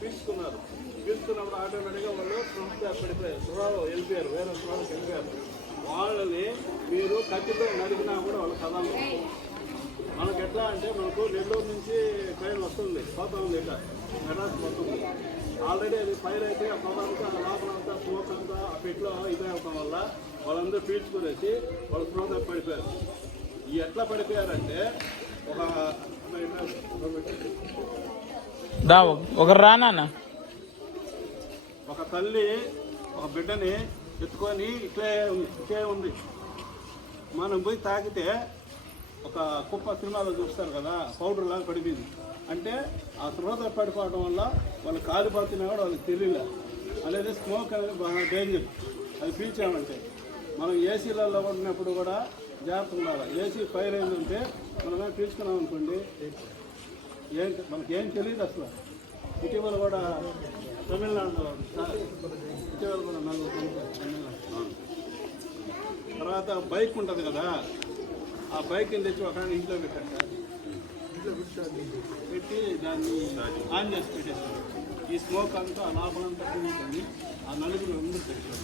పీల్చుకున్నారు. పీల్చుకున్నప్పుడు ఆటోమేటిక్గా వాళ్ళు స్పృహ పడిపోయారు, స్పృహలో వెళ్ళిపోయారు, వేరే స్పృహలోకి వెళ్ళిపోయారు. వాళ్ళని మీరు కత్తితో నడిపినా కూడా వాళ్ళు కదలరు. మనకు ఎట్లా అంటే మనకు నెల్లూరు నుంచి ట్రైన్ వస్తుంది, పోతా ఉంది, ఇట్లా మెడ్రాస్ పోతుంది. ఆల్రెడీ అది ఫైర్ అయితే ఆ పొగంతా లోపలంతా స్మోక్ అంతా ఆ పెట్లో ఇదే అవడం వల్ల వాళ్ళందరూ పీల్చుకునేసి వాళ్ళు స్పృహ పడిపోయారు. ఈ ఎట్లా పడిపోయారంటే ఒక రానా ఒక తల్లి ఒక బిడ్డని ఎత్తుకొని ఇట్లే ఉంది. మనం పోయి తాకితే ఒక కుప్ప సినిమాలో చూస్తారు కదా, పౌడర్ లాగా పడిపోయింది. అంటే ఆ స్పృహ పడిపోవడం వల్ల వాళ్ళు కాలిపోతున్నా కూడా వాళ్ళకి తెలియలే. అనేది స్మోక్ అనేది బాగా డేంజర్. అది పీల్చామంటే మనం ఏసీలలో ఉన్నప్పుడు కూడా జాగ్రత్త ఉండాలి. ఏసీ ఫైర్ అయిందంటే మనం పీల్చుకున్నాం అనుకోండి, మనకేం తెలియదు అసలు. ఇటీవల కూడా తమిళనాడులో ఇటీవల కూడా తమిళనాడు తర్వాత బైక్ ఉంటుంది కదా, ఆ బైక్ని తెచ్చి ఒక ఇంట్లో పెట్టారు. పెట్టి దాన్ని ఆన్ చేసి పెట్టేస్తారు. ఈ స్మోక్ అంతా లోపలంతా తిరుగుతుంది. ఆ నలుగురు అందరూ తెచ్చారు.